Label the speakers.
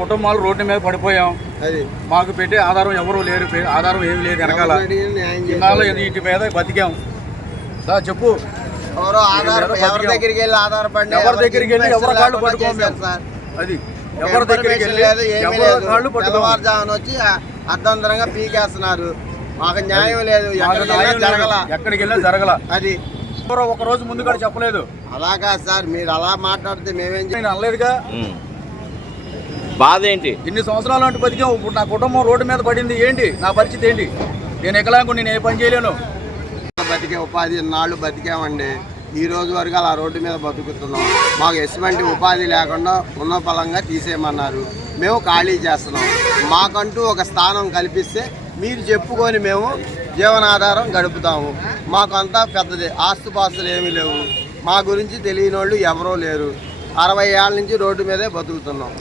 Speaker 1: కుటుంబాలు రోడ్డు మీద పడిపోయాం. మాకు పెట్టే ఆధారం ఎవరు లేరు ఆధారం ఏమి లేదు వెనకాల. ఇన్నాళ్ళు ఇటు మీద బతికాం. సార్ చెప్పు.
Speaker 2: ఎవరో ఆధార
Speaker 1: ఎవరో.
Speaker 2: దగ్గరికి వెళ్ళి ఆధారపడి
Speaker 1: ఎవరి దగ్గరికి వెళ్ళి ఎవరి కాళ్ళు పట్టుకోం
Speaker 2: చేశారు
Speaker 1: మేము.
Speaker 2: సార్.
Speaker 1: అది ఎవరి దగ్గరికి వెళ్ళి
Speaker 2: లేదు ఏమీ లేదు.
Speaker 1: కాళ్ళు
Speaker 2: తెల్లవారుజామున వచ్చి అర్ధంతరంగా పీకేస్తున్నారు. మాకు న్యాయం లేదు. ఎక్కడికి వెళ్ళినా. జరగల.
Speaker 1: ఎక్కడికి వెళ్ళినా జరగల.
Speaker 2: అది.
Speaker 1: ఎవరో ఒక రోజు ముందు కూడా చెప్పలేదు.
Speaker 2: అలాగా సార్. మీరు అలా మాట్లాడితే మేమేం
Speaker 1: నేను అనలేదుగా.
Speaker 3: బాధ ఏంటి?
Speaker 1: ఇన్ని సంవత్సరాలు అంటూ బతికాం. ఇప్పుడు నా కుటుంబం రోడ్డు మీద పడింది. ఏంటి? నా పరిస్థితి ఏంటి? నేను ఎకలాంగు నేను ఏ పని చేయలేను.
Speaker 2: బతికే ఉపాధి నాళ్ళు బతికామండి. ఈ రోజు వరకు అలా రోడ్డు మీద బతుకుతున్నాం. మాకు ఎటువంటి ఉపాధి లేకుండా ఉన్న ఫలంగా తీసేయమన్నారు. మేము ఖాళీ చేస్తున్నాం. మాకంటూ ఒక స్థానం కల్పిస్తే మీరు చెప్పుకొని మేము జీవనాధారం గడుపుతాము. మాకు పెద్దది. ఆస్తుపాస్తులు ఏమీ లేవు. మా గురించి తెలియని వాళ్ళు ఎవరూ లేరు. అరవై ఏళ్ళ నుంచి రోడ్డు మీదే బతుకుతున్నాం.